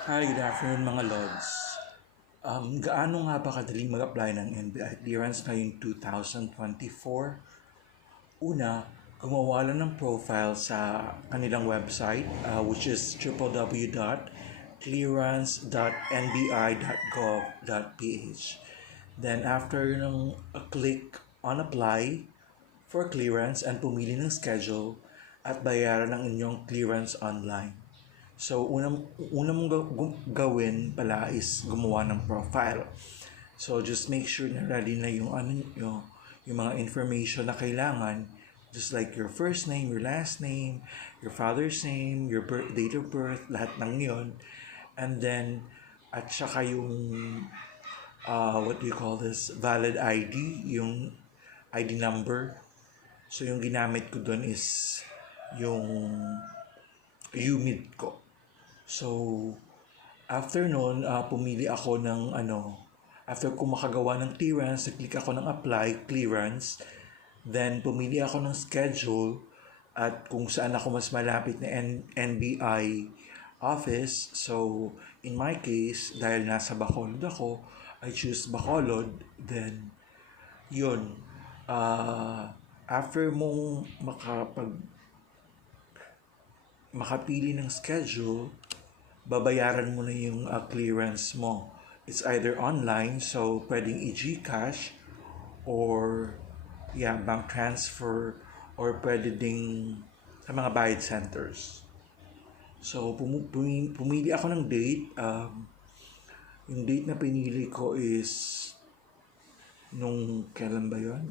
Hi, good afternoon mga Lods. Gaano nga ba kadali mag-apply ng NBI clearance ngayong 2024? Una, gumawa lang ng profile sa kanilang website which is www.clearance.nbi.gov.ph. Then after ng click on apply for clearance and pumili ng schedule at bayaran ng inyong clearance online. So, unang mong gawin pala is gumawa ng profile. So, just make sure na ready na yung mga information na kailangan. Just like your first name, your last name, your father's name, your date of birth, lahat ng yon. And then, at saka yung, what do you call this, valid ID, yung ID number. So, yung ginamit ko doon is yung UMID ko. So, after nun, pumili ako ng after ko makagawa ng clearance, click ako ng apply, clearance, then pumili ako ng schedule at kung saan ako mas malapit na NBI office. So, in my case, dahil nasa Bacolod ako, I choose Bacolod, then yun. After mong makapili ng schedule, babayaran mo na yung clearance mo. It's either online, so pwedeng i-GCash or bank transfer or pwede ding sa mga bayad centers. So, pumili ako ng date. Yung date na pinili ko is nung kailan ba yun?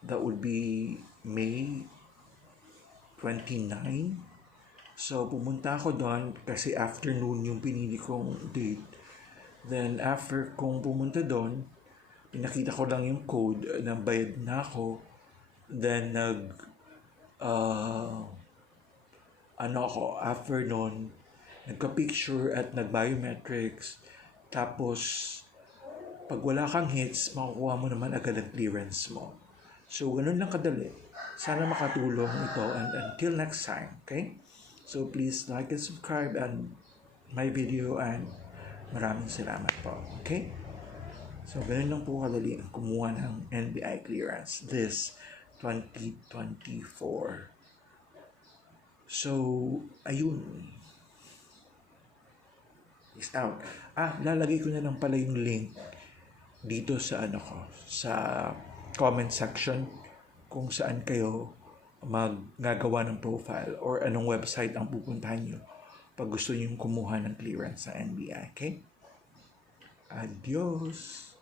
That would be May 29. So, pumunta ako doon kasi afternoon yung pinili kong date. Then, after kong pumunta doon, pinakita ko lang yung code na bayad na ako. Then, after noon, nagka-picture at nag-biometrics. Tapos, pag wala kang hits, makukuha mo naman agad ang clearance mo. So, ganun lang kadali. Sana makatulong ito and until next time, okay? So please like and subscribe and my video and maraming salamat po. Okay? So ganun lang po kadali ang kumuha ng NBI clearance this 2024. So, ayun. Peace out. Lalagay ko na lang pala yung link dito sa sa comment section kung saan kayo maggagawa ng profile or anong website ang pupuntahan nyo pag gusto nyo kumuha ng clearance sa NBI. Okay? Adios!